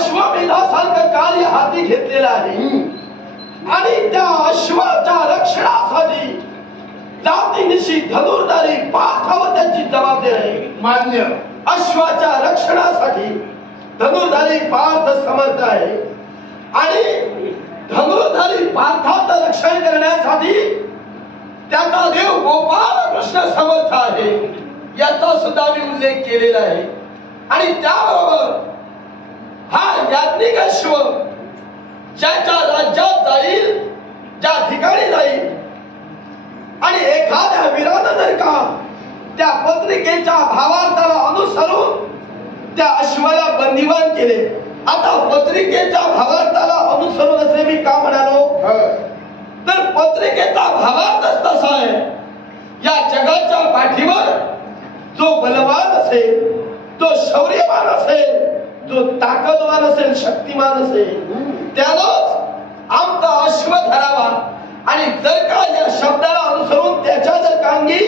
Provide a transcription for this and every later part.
अश्वमेधासारखं कार्य हाती घेतलेलं आहे आणि त्या अश्वाच्या रक्षणासाठी जातीनिशी धनुर्धारी पार्थावर त्यांची जबाबदारी आहे. मान्य. अश्वाच्या रक्षणासाठी धनुर्धारी पार्थ समर्थ आहे आणि धनुर्धारी पार्थाचं रक्षण करण्यासाठी त्याचा देव गोपाल कृष्ण समर्थ आहे याचा सुद्धा मी उल्लेख केलेला आहे. आणि त्याबरोबर हा याज्ञिक अश्व ज्याच्या राज्यात जाईल, ज्या ठिकाणी जाईल आणि एखाद्या वीरानं जर का त्या पत्रिकेच्या भावार्थाला अनुसरून त्या अश्वाला बंदिवान केले. आता पत्रिकेच्या भावार्थाला अनुसरून असे मी का म्हणालो, तर पत्रिकेचा भावार्थच तसा आहे. या जगाच्या पाठीवर जो बलवान असेल, जो शौर्यवान असेल, जो ताकदवान असेल, शक्तिमान असेल, त्यालाच आमचा अश्व धरावा. आणि जर का या शब्दाला अनुसरून त्याच्या जर कांगी,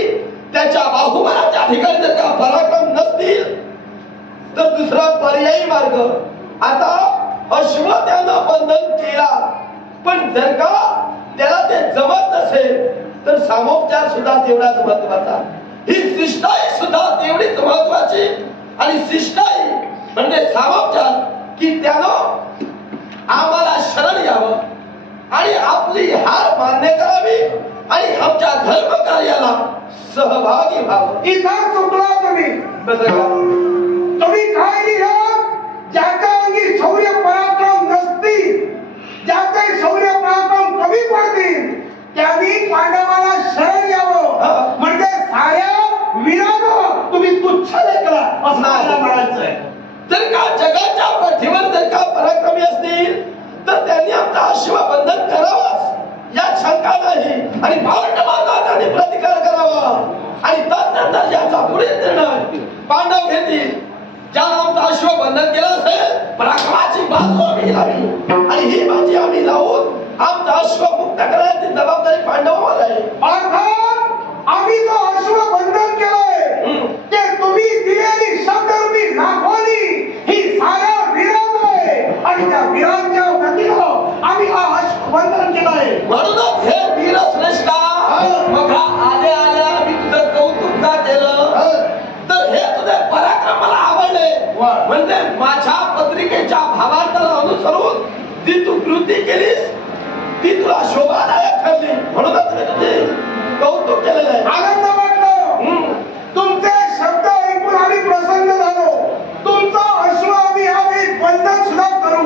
त्याच्या बाहुबलाच्या ठिकाणी जर का पराक्रम नसतील तर दुसरा पर्यायी मार्ग. आता अश्व त्यानं बंधन केला, पण जर का त्याला ते जमत नसेल तर सामोपचार सुद्धा तेवढाच महत्वाचा. ही शिष्टाई सुद्धा तेवढीच महत्वाची. आणि शिष्टाई म्हणजे सामोपचार की त्यानं आम्हाला शरण यावं आणि आपली हार मान्य करावी आणि आमच्या धर्म कार्याला सहभागी व्हावं. इथं चुकला तुम्ही. तुम्ही काय लिहिलं, ज्याच्या अंगी शौर्य पराक्रम नसतील, ज्याचे शौर्य पराक्रम कमी पडतील त्यांनी पांडवाला शरण यावं. म्हणजे साऱ्या वीरांना तुम्ही तुच्छ लेखला असं मला म्हणायचंय. जर का जगाच्या पाठीवर जर का पराक्रमी असतील तर त्यांनी आमचा अश्व बंधन करावाच यात शंका नाही. आणि पांडवांना त्यांनी प्रतिकार करावा आणि त्यानंतर याचा पुढील निर्णय पांडव घेतील. ज्याला आमचा अश्व बंधन केलं असेल पराक्रमाची बाजू आम्ही लावी आणि ही बाजी आम्ही लावून आमचा अश्व मुक्त करण्याची जबाबदारी पांडवांवर आहे. अर्थात आम्ही जो अश्व बंधन केलंय ते तुम्ही दिलेली शब्दरूपी नागवली ही साऱ्या वीरांना आहे आणि त्या वीरांच्या वतीनं आम्ही हा अश्व बंधन केलंय. म्हणूनच हे वीर श्रेष्ठा बघा आले आल्या मी तुझं कौतुक का केलं तर हे तुझे पराक्रम मला आवडले. म्हणजे माझ्या पत्रिकेच्या भावार्थाला अनुसरून जी तू कृती केलीस ती तुला शोभादायक ठरली म्हणूनच मी तुझे कौतुक केलेलं आहे. आनंद वाटलो. तुमचे शब्द ऐकून आम्ही प्रसन्न झालो. तुमचा अश्व आम्ही यावेळी बंधन सुद्धा करू,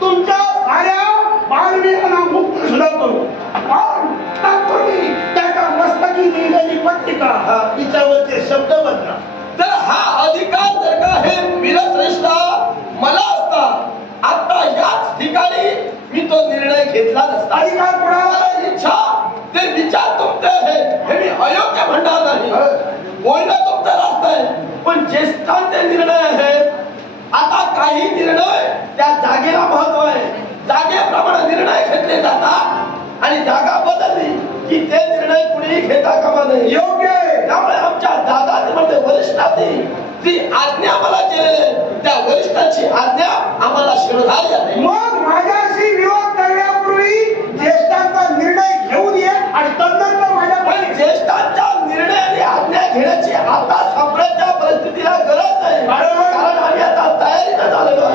तुमच्या साऱ्या बालवीरांना मुक्त सुद्धा करू. पण तात्पुरती त्याच्या मस्तकी लिहिलेली पत्रिका तिच्यावरचे शब्द बदला. तर हा अधिकार जर का हे वीरश्रेष्ठा मला असता आता याच ठिकाणी मी तो निर्णय घेतला नसता. अधिकार कोणाला, इच्छा ते विचार तुमचे आहे हे मी अयोग्य म्हणणार नाही. बोलणं तुमचं रास्त आहे पण ज्येष्ठांचे निर्णय आहेत. आता काही निर्णय त्या जागेला महत्व आहे. जागेप्रमाणे निर्णय घेतले जातात आणि जागा बदलली की ते निर्णय कुणीही घेता कामा नये. योग्य आहे. त्यामुळे आमच्या दादाने म्हणजे वरिष्ठांनी जी आज्ञा मला केलेली त्या वरिष्ठांची आज्ञा आम्हाला शिरोधार्य आहे. मग माझ्याशी विरोध करण्यापूर्वी ज्येष्ठांचा निर्णय घेऊन ये आणि तदनंतर माझ्या ज्येष्ठांच्या निर्णयाने आज्ञा घेण्याची आता साम्राज्याच्या परिस्थितीला गरज नाही. कारण आम्ही आता तयारीनं झालेलो आहे.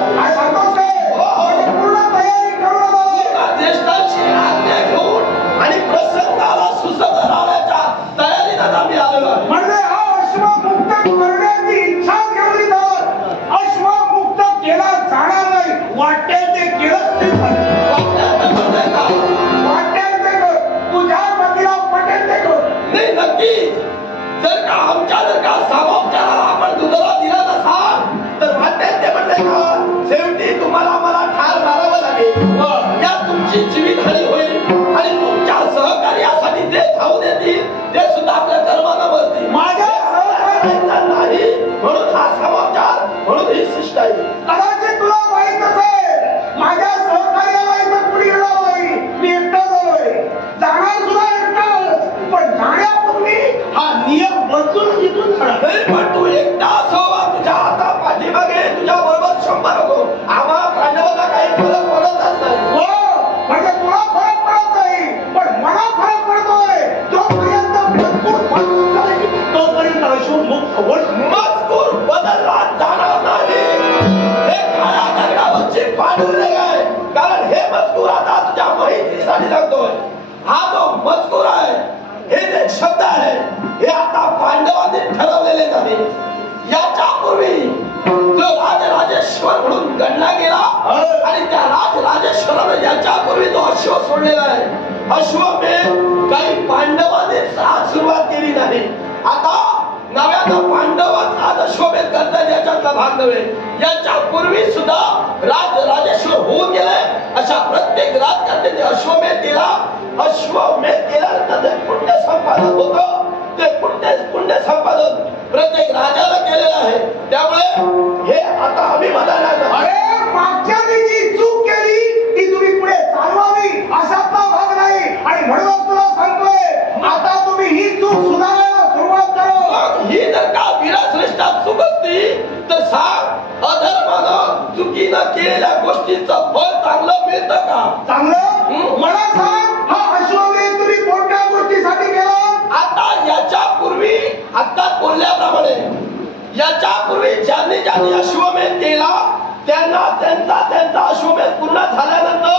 पूर्ण तयारी करून ज्येष्ठांची आज्ञा घेऊन आणि प्रसंगाला सुसज्ज राहण्याच्या तयारीनं आम्ही आलेलो आहे. म्हणजे हा अश्व मुक्त करण्याची इच्छा घेऊन इथं अश्व मुक्त केला जाणार नाही. वाटेल ते केलंच ते वाटेल ते कर. तुझ्या पतीला पटेल ते कर. नाही नक्की. जर का आमच्या जर का सामोपचाराला आपण दुधाला दिला नसाल तर वाटेल ते म्हणले का शेवटी तुम्हाला मला ठार मारावं लागेल. या तुमची जीवितहानी होईल आणि तुमच्या सहकार्यासाठी जे धावून येतील ते सुद्धा आपल्या कर्माला मरतील. माझ्या सहकार्याचा नाही म्हणून हा समाचार म्हणून ही शिष्टाई. कदाचित तुला माहित असेल माझ्या सहकार्याला इथं कुणी येणार नाही. मी एकटा झालोय. जाणार सुद्धा एकटाच. पण जाण्यापूर्वी हा नियम बदलून इथून जाणार. पण तू एकटा असो तुझ्या हाता पाठीमागे तुझ्या बरोबर 100 लोक आम्हा जाणार नाही. हे काळ्या दगडावरची पांढरे आहे. कारण हे मजकूर आता तुझ्या माहितीसाठी सांगतोय. हा जो मजकूर आहे, हे जे शब्द आहे, हे आता पांडवांनी ठरवलेले नाही. याच्या पूर्वी जो राजराजेश्वर म्हणून गणला गेला आणि त्या राजराजेश्वराने याच्या पूर्वी जो अश्व सोडलेला आहे, अश्वमेध काही पांडवांनी आज सुरुवात केली नाही. आता नव्यानं पांडवात आज अश्वमेध करतात याच्यातला भाग नव्हे. याच्या पूर्वी सुद्धा राजराजेश्वर होऊन गेले. अशा प्रत्येक राजकारण्याने अश्वमेध केला. अश्वमेध केल्यानंतर ते पुण्य संपादन होतं. ते पुण्य संपादन प्रत्येक राजाला केलेलं आहे. त्यामुळे हे आता आम्ही म्हणायला अरे मागच्या जी चूक केली ती तुम्ही पुढे चालवावी अशातला भाग नाही. आणि म्हणूनच तुला सांगतोय आता तुम्ही ही चूक सुधारायला सुरुवात करा. ही जर का वीरश्रेष्ठात चूक असती तर सांग, अधर्मानं चुकीनं केलेल्या गोष्टीचं फळ चांगलं मिळतं का? चांगलं मला सांग, हा अश्वमेध तुम्ही कोणत्या गोष्टीसाठी केला? याच्या पूर्वी आता बोलल्याप्रमाणे याच्या पूर्वी ज्यांनी अश्वमेध केला त्यांना त्यांचा अश्वमेध पूर्ण झाल्यानंतर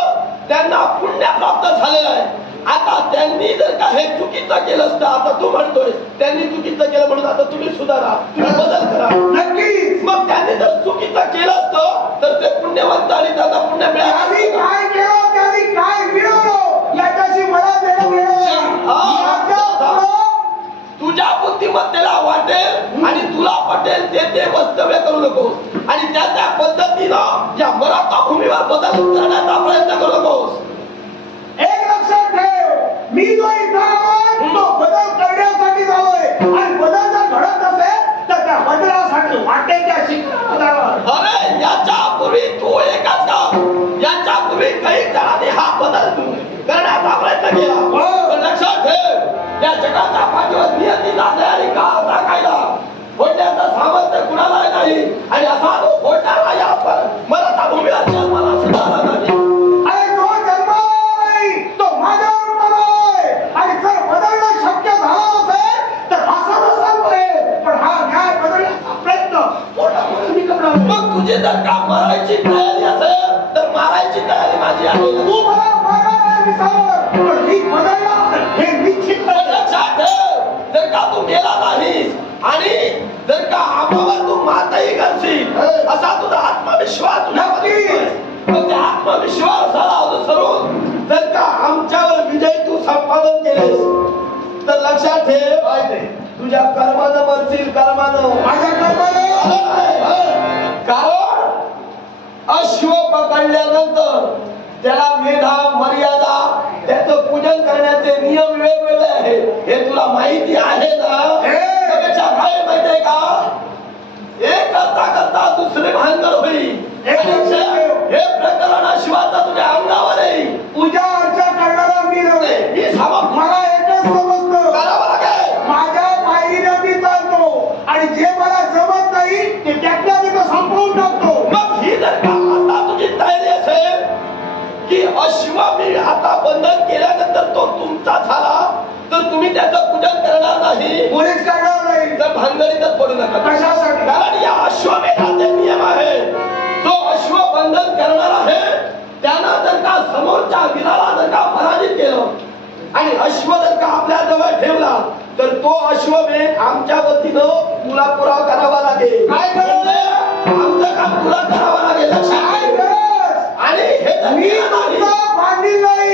त्यांना पुण्य प्राप्त झालेलं आहे. आता त्यांनी जर का हे चुकीचं केलं असतं, आता तू म्हणतोय त्यांनी चुकीचं केलं म्हणून आता तुम्ही सुधारा, तुम्ही बदल करा. नक्कीच. मग त्यांनी जर चुकीचं केलं असतं तर ते पुण्यवंत आणि त्यांना पुण्य मिळालं. काय केलं, त्यांनी काय मिळवलं याच्याशी मला देणं घेणं. तुझ्या बुद्धिमत्तेला वाटेल आणि तुला पटेल ते वक्तव्य करू नकोस. आणि त्या पद्धतीनं या मराठा भूमीवर बदल करण्याचा प्रयत्न करू नकोस. एक लक्षात ठेव, मी जो इथं आलोय तो बदल करण्यासाठी आलोय. आणि बदल जर घडत असेल तर त्या बदलासाठी वाटेच्या शिखरावर. अरे याच्या पूर्वी तू एकच का, याच्या पूर्वी काही जणांनी हा बदल करण्याचा प्रयत्न केला. पण लक्षात ठेव, या जगाच्या पाठीवर नियतीचा तयारी का टाकायला फोडण्याचं सामर्थ्य कुणाला नाही. आणि असा तो फोडणारा या मराठा भूमीला जन्माला सुद्धा आला नाही. अरे तो जन्माला नाही, तो माझ्यावर आलाय. आणि जर बदलणं शक्य झालं असेल तर असं सांगतोय. पण हा न्याय बदलण्याचा प्रयत्न पूर्ण मी करणार. मग तुझी जर का मारायची तयारी असेल तर मारायची तयारी माझी आहे. तू मला मारायला विचार, पण मी बदलला हे निश्चित. लक्षात ठेव, जर का तू मेला नाहीस आणि जर का आम्हावर तू माताही करशील असा तुझा आत्मविश्वास त्या आत्मविश्वासाला अनुसरून जर का आमच्यावर विजय तू संपादन केलेस तर लक्षात ठेव, तुझ्या कर्मानं मरशील. कर्मानं, माझ्या कर्मानं. कारण अश्व पकडल्यानंतर त्याला मेधा मर्यादा त्याचं पूजन करण्याचे नियम वेगवेगळे आहेत. हे तुला माहिती आहे ना? काय माहिती आहे का? एक करता करता दुसरे भानगड होईल. हे प्रकरण अश्वाचा तुझ्या अंगावर येईल. पूजा अर्चा करणारा मी नव्हे. मी सांगतो मला एकच समजतं, करावं लागेल. माझ्या पायरीनं मी चालतो आणि जे मला जमत नाही ते त्यातल्या तिथं संपवून टाकतो. मग ही जर का आता तुझी तयारी असेल की अश्व मी आता बंधन केल्यानंतर तो तुमचा झाला तर तुम्ही त्याचं पूजन करणार नाही, कोणीच करणार नाही, तर भानगडीतच पडू नका. कशासाठी? कारण या अश्वमेधाचे नियम आहे. जो अश्व बंधन करणार आहे त्यानं जर का समोरच्या वीराला जर का पराजित केलं आणि अश्व जर का आपल्या जवळ ठेवला तर तो अश्वमेध आमच्या वतीनं तुला पुरावा करावा लागेल. काय करावं? आमचं काम तुला करावं लागेल. काय गरज? आणि हे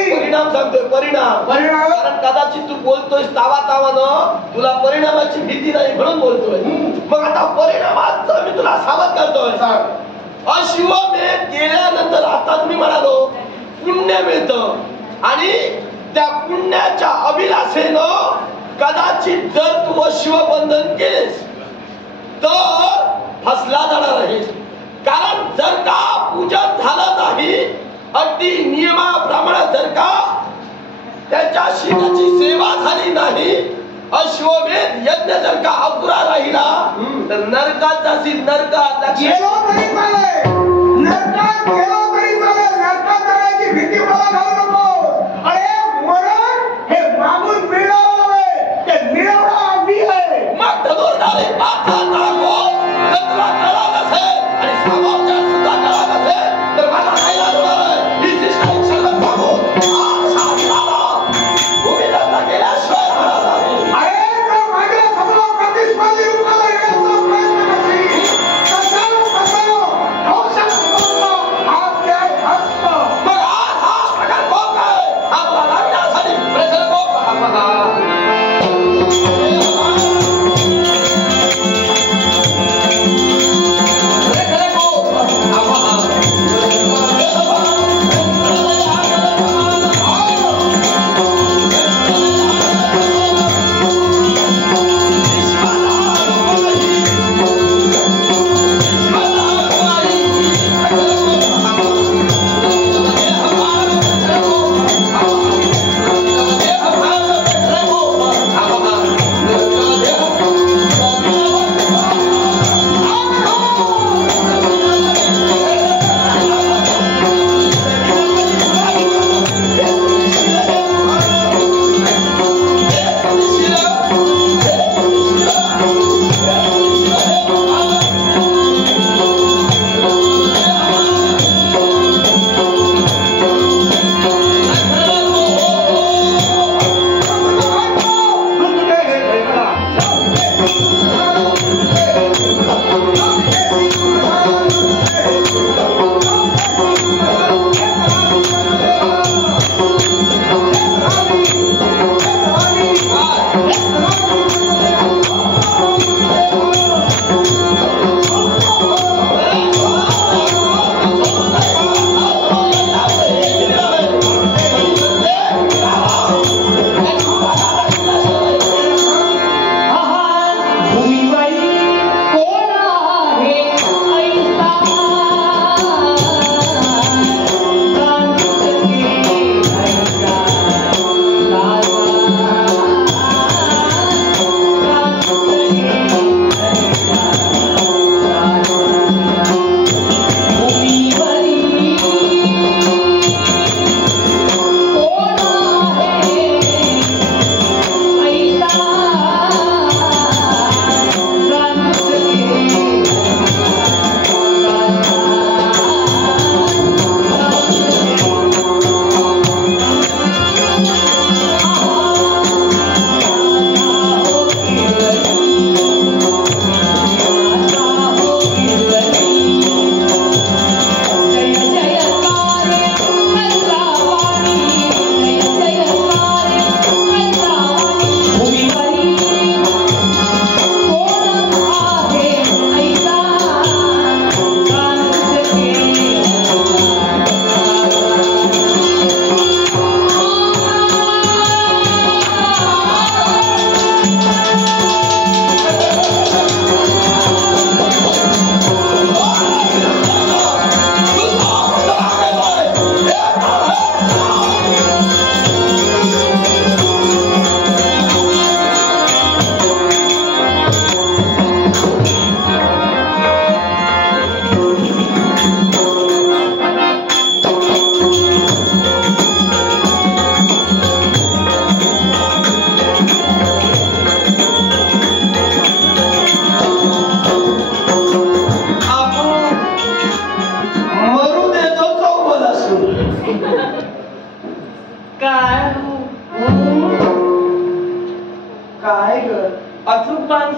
परिणाम सांगतोय, परिणाम. कारण कदाचित तू बोलतोय तावा तावानं, तुला परिणामाची भीती नाही म्हणून बोलतोय. मग आता परिणामाचं मी तुला सावध करतोय. अश्वमेध केल्यानंतर आता मी म्हणालो पुण्य मिळतं आणि त्या पुण्याच्या अभिलाषेनं कदाचित जर तू अश्वबंधन केलेस तर फसला जाणार आहे. कारण जर का पूजन झालं नाही, अगदी नियमाप्रमाणे जर का त्याच्याशी त्याची सेवा झाली नाही, अश्वमेध यज्ञ जर का अपुरा राहिला तर नरकात जाशील. नरकात गेलो तरी चालेल, नरकात गेलो तरी चालेल. नरकात जाण्याची भीती मला घालू नको. अरे मरण हे मागून मिळणार नव्हे, ते मिळवणार मी आहे. मग धनुर्धारी पार्थाचा गोप जर तुला कळालं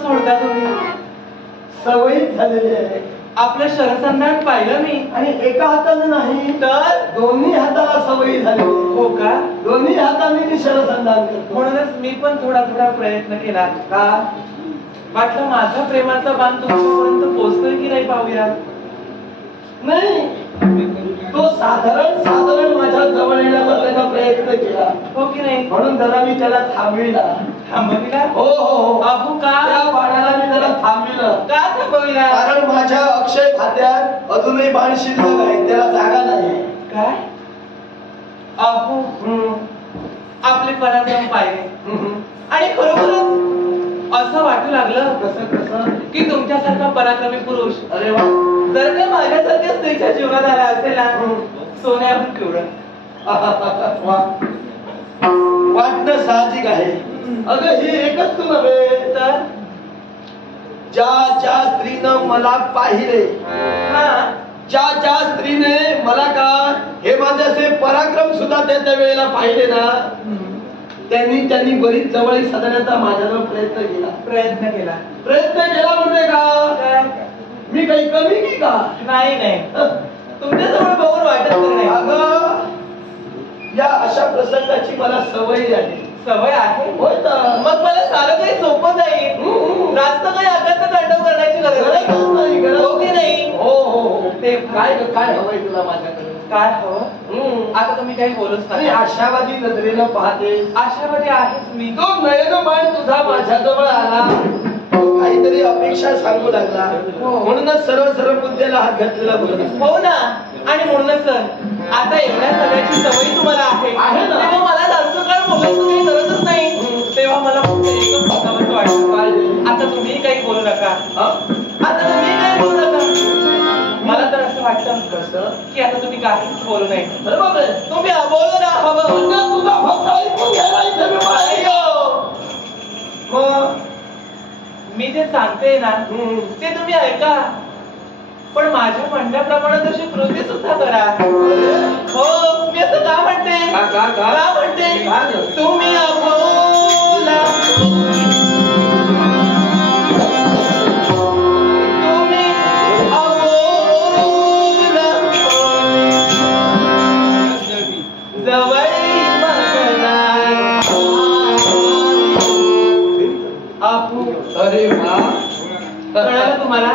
सोडता तुम्ही? सवयीच झालेली आहे. आपलं शरसंधान पाहिलं मी. आणि एका हातानं नाही तर दोन्ही हाताला सवयी झालेली आहे. हो का? दोन्ही हाताने मी शरसंधान करतो. म्हणूनच मी पण थोडा थोडा प्रयत्न केला. का? वाटलं माझा प्रेमाचा बाण तुमच्यापर्यंत पोहोचतोय की नाही पाहूया. नाही, तो साधारण माझ्या जवळ येण्याचा त्याचा प्रयत्न केला. हो की नाही? म्हणून जरा मी त्याला थांबविला. थांबविला? हो हो. अबू का? त्या बाणाला मी त्याला थांबविलं. का थांबविला? कारण माझ्या अक्षय खात्यात अजूनही बाण शिल्लक आहे, त्याला जागा नाही. काय? अबू आपले पराक्रम पाहिले आणि खरोखरच असं वाटू लागलं कसं की तुमच्यासारखा पराक्रमी पुरुष अरे वा, जर का माझ्यासारख्या स्त्रीच्या जीवनात आला असेल ना, सोन्याहून पिवळं. वाटणं साहजिक आहे. अगं हे एकच तू नव्हे तर ज्या स्त्रीनं मला पाहिले, ज्या स्त्रीने मला का हे माझ्याचे पराक्रम सुद्धा त्या वेळेला पाहिले ना, त्यांनी बरीच जवळ साधण्याचा माझ्यावर प्रयत्न केला. प्रयत्न केला म्हणजे का मी काही कमी की का? नाही तुमच्याजवळ बघून वाटत नाही. अगं या अशा प्रसंगाची मला सवय आहे. सवय आहे? होय तर मग मला सारं काही सोपं जाईल. जास्त काही अभ्यास तांडव करण्याची गरज नाही. हो की नाही? हो. ते काय हवंय तुला माझ्याकडे? काय हवं? आता तुम्ही काही बोलूच नाही. आशावादी नजरेनं पाहते. आशावादी आहेच मी. तो नयनबाण तुझा माझ्याजवळ आला, काहीतरी अपेक्षा सांगू लागला. म्हणूनच सर्व मुद्द्याला हात घातलेला बरं. हो ना. आणि म्हणूनच सर, आता एवढ्या सगळ्याची सवय तुम्हाला आहे ना, तेव्हा मला जास्त काळ बोलायची काही गरजच नाही. तेव्हा मला फक्त एकच सांगावंसं वाटतं. आता तुम्ही काही बोलू नका. आता तुम्ही काही बोलू नका. मला तर असं वाटतं कसं की आता तुम्ही काहीच बोलू नये. बरोबर, तुम्ही बोलू ना हवं. तुझा फक्त ऐकून घ्यायला इथे मी मग मी जे सांगते ना ते तुम्ही ऐका, पण माझ्या म्हणण्याप्रमाणे तशी कृती सुद्धा करा. हो, मी असं का म्हणते? का म्हणते? तुम्ही अबोला, तुम्ही अबोला, जवळ बसला आपू. अरे वा, कळलं तुम्हाला?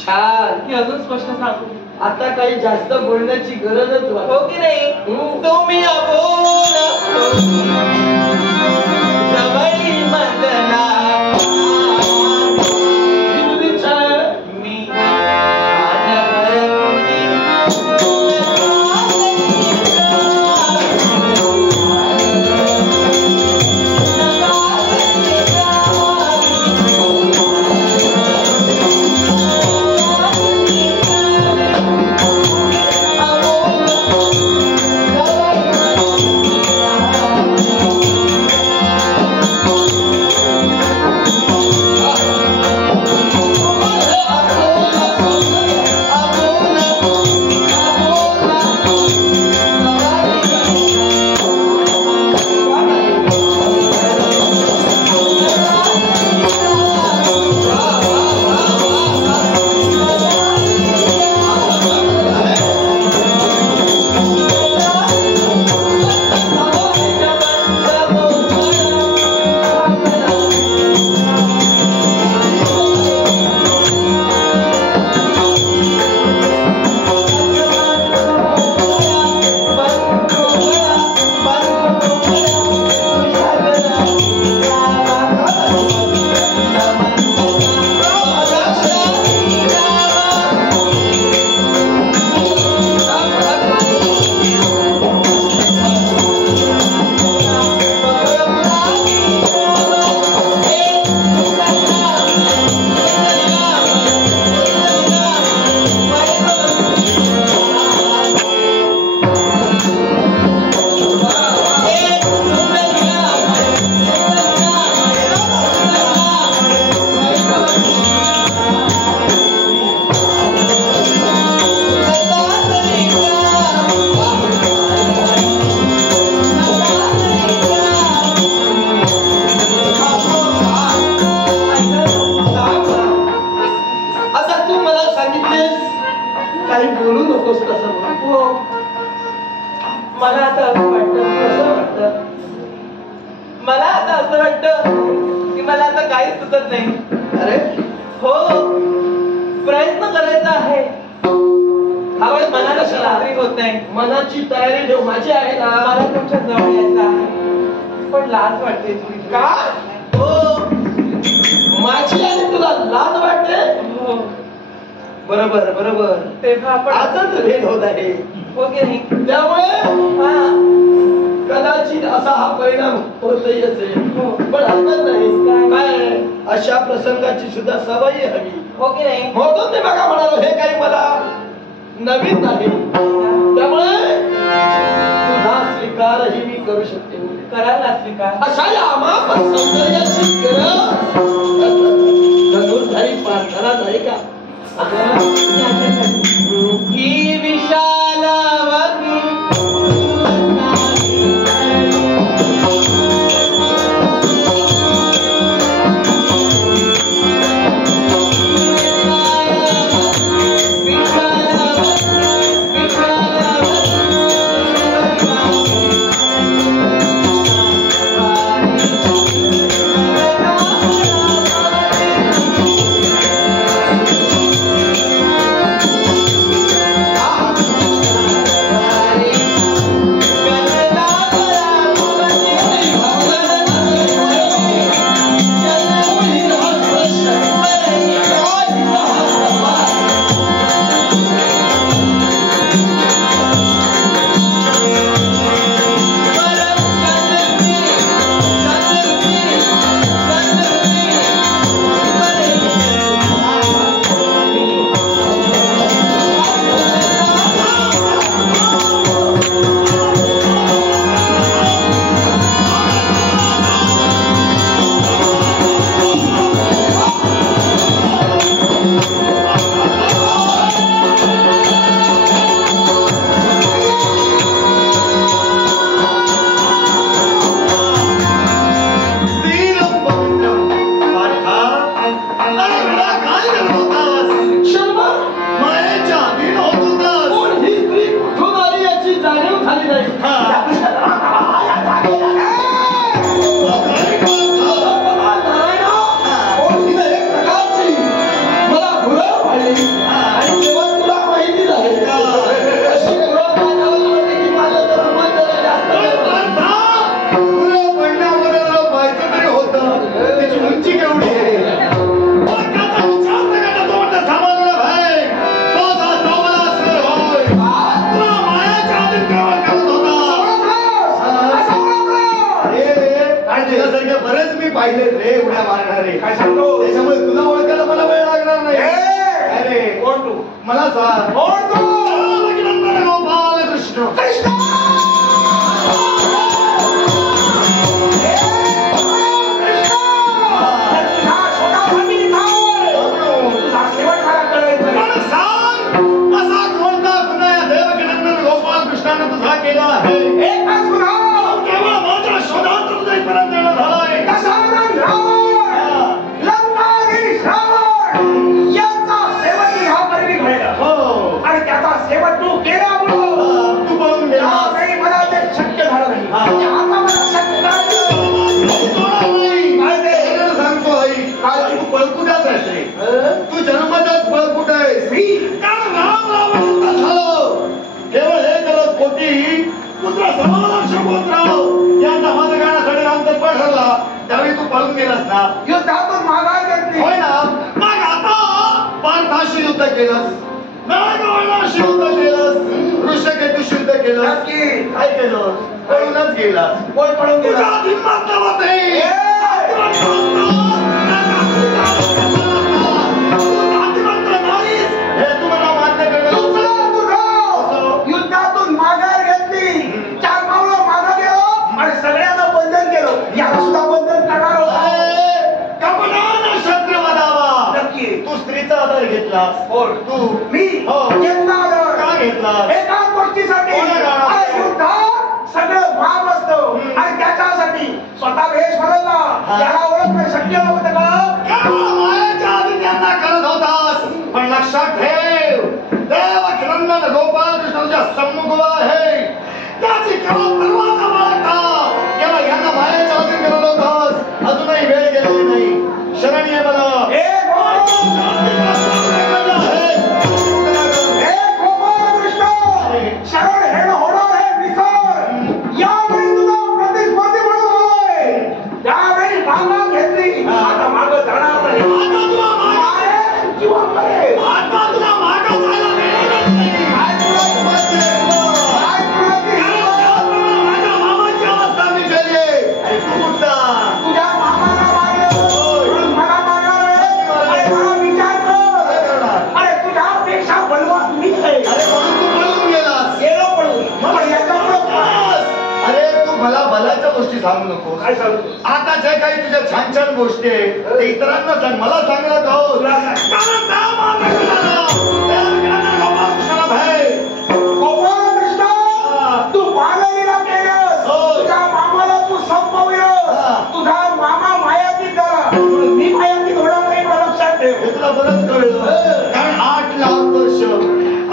छान. की अजून स्पष्ट सांगू? आता काही जास्त बोलण्याची गरजच वाटत. हो की नाही? तुम्ही अबोला, जवळी मंदला, मी काही बोलू नकोस तसं. हो, मला आता असं वाटतं, मला आता असं वाटतं की मला आता काहीच सुचत नाही. अरे हो, प्रयत्न करायचा आहे, हवंय मनाला शांती होत नाही. मनाची तयारी ठेव, माझी आहे ना. मला तुमच्या जवळ यायचं आहे, पण लाज वाटते तुझी. का? हो, माझी आणि तुला लाज वाटते? हो, बरोबर बरोबर. तेव्हा आपण आजच भेट होत आहे, हो की नाही? त्यामुळे हा, कदाचित असा हा परिणाम होतही असेल, हो. पण हरकत नाही. काय? काय अशा प्रसंगाची सुद्धा सवय हवी. हो की नाही? म्हणून ते बघा म्हणालो, हे काही मला नवीन नाही, त्यामुळे तुझा स्वीकारही मी करू शकते. करायला स्वीकार. अशा या अमाप सौंदर्याची गरज धनुर्धारी पार्थाला नाही का? ही विशाल पाहिलेत रे उड्या मारणारे. काय सांगतो, त्याच्यामुळे तुला ओळखायला मला वेळ लागणार नाही. अरे कोण तू? मला सांग. कोण तू? गोपाल कृष्ण. कृष्ण तुझा केला आहे. एकच गुन्हा केवळ माझ्या शोधात हृदयपर्यंत येणं झालाय. कसा लंकाधीश रावण याचा सेवक ह्या परवी घडला. हो, आणि त्याचा सेवक तू केल्यामुळं तू पळून गेला. त्यावेळी मला ते शक्य झालं नाही. आता मला शक्य नाही. सांगतो आई, काय तू पळकुटाच आहेस रे. तू जन्मताच पळकुट आहेस. मी कारण राम रावण झालो. केवळ हे करत पोटी पुत्र समाधान शंभूराव यांचा मत गाण्यासाठी रामचा ठरला. त्यावेळी तू पळून गेलास ना. युद्धातून माघार घेतली. होय ना. मग आता पार्थाशी युद्ध केलंस, नागवळणाशी युद्ध केलंस, ऋषकेतुशी युद्ध केलंस. काय केलं? पळूनच गेलास. कोण पळून गेला? हिंमत नव्हते. हे तुम्हाला मान्य केलं. युद्धातून माघार घेतली, 4 पावलं मागं गेलो आणि सगळ्यांना बंधन केलं. याला सुद्धा बंधन करणार होता. क्षत्रिय बनावा. नक्की तू स्त्रीचा आधार घेतलास. कोण? तू. मी. हो, घेतला आधार. का घेतलास? एकाच गोष्टीसाठी. युद्धात सगळं भाव असतं आणि त्याच्यासाठी स्वतः वेश बदलला. त्याला ओळखणं शक्य नव्हतं का? मायाच्या आधी त्यांना करत होतास. पण लक्षात ठेव, देवकी क्षणात परवाना बाळगता केवळ यांना मायाच्या अधीन केलेलं होतंस. अजूनही वेळ गेलेली नाही. शरणी आहे मला. शरण हेण होणार हे विसर. यावेळी तुझा प्रतिस्पर्धी म्हणून आलोय. त्यावेळी मागा घेतली आता माग जाणार नाही. मारे किंवा मरे. आता तुला मागं जायला मिळणारच नाही. काय तुला माझ्या मामाची अवस्था मी झाली आहे. आणि तू कुठला? तुझ्या मामाला मारलं म्हणून मला मारणार आहे. अरे मला विचार कर. काय करणार? अरे तुझ्यापेक्षा बलवान मीच आहे. अरे म्हणून तू पळून गेलास. गेलो पळून. पण याच्यामुळे बस. अरे तू मला भल्याच्या गोष्टी सांगू नको. काय सांगतो? आता जे काही तुझ्या छान छान गोष्टी आहेत ते इतरांना सांग. मला सांगला का हो? तुला सांग. कारण त्या महाराष्ट्राला, त्या विज्ञानाला गोपाळकृष्णाला भय. गोपाळकृष्ण, तू बाललीला केलंस. होय. तुझ्या मामाला तू संपवलं. हा. तुझा मामा मायातीत झाला. म्हणून मी मायातीत होणार नाही मला लक्षात ठेव. हे तुला बरंच कळलं. कारण 8 लाख वर्ष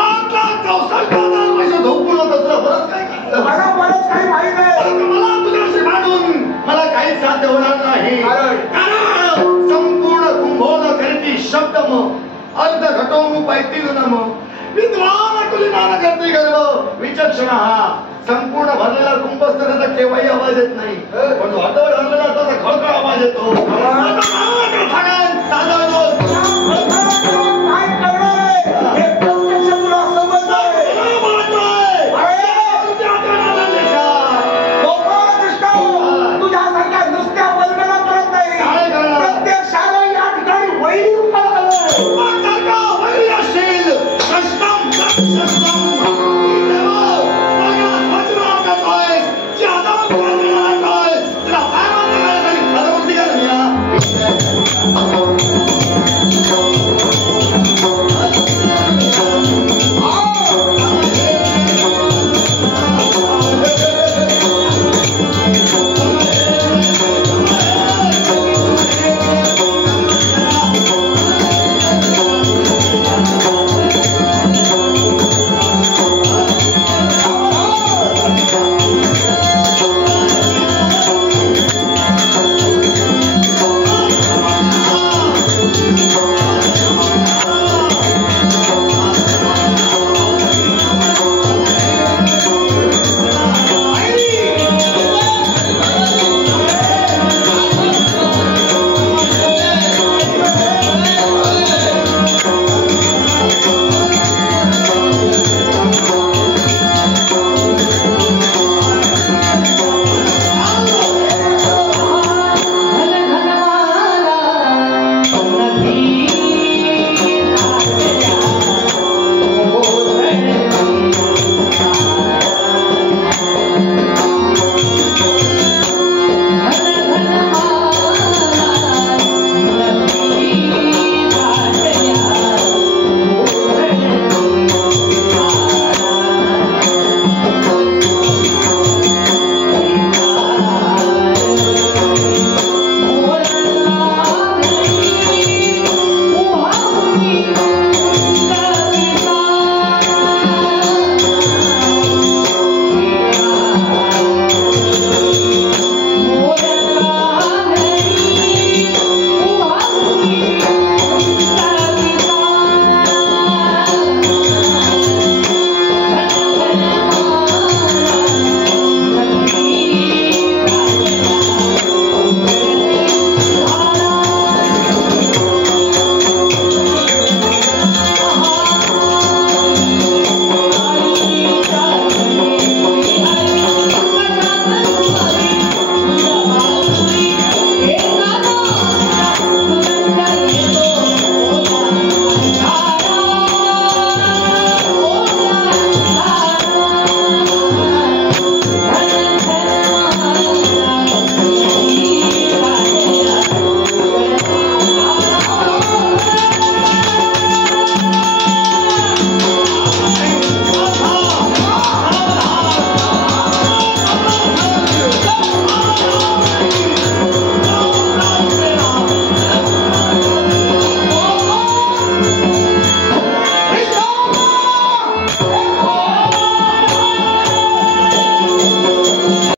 8,64,000 वर्ष झोपून होतं. तुला बरंच काय कळलं? मला बरंच काही माहित आहे. परंतु मला तुझ्याशी भांडून मला काहीच साध्य होणार नाही. कारण? कारण संपूर्ण कुंभोन करती शब्दम अर्ध घटोम पैतीनम विद्वान कुलीनान करते गर्व विचक्षण हा. संपूर्ण भरलेला कुंभस्थानाचा केव्हाही आवाज येत नाही, पण अर्धवट भरलेला त्याचा खळखळ आवाज येतो. आता सांगा, ताजा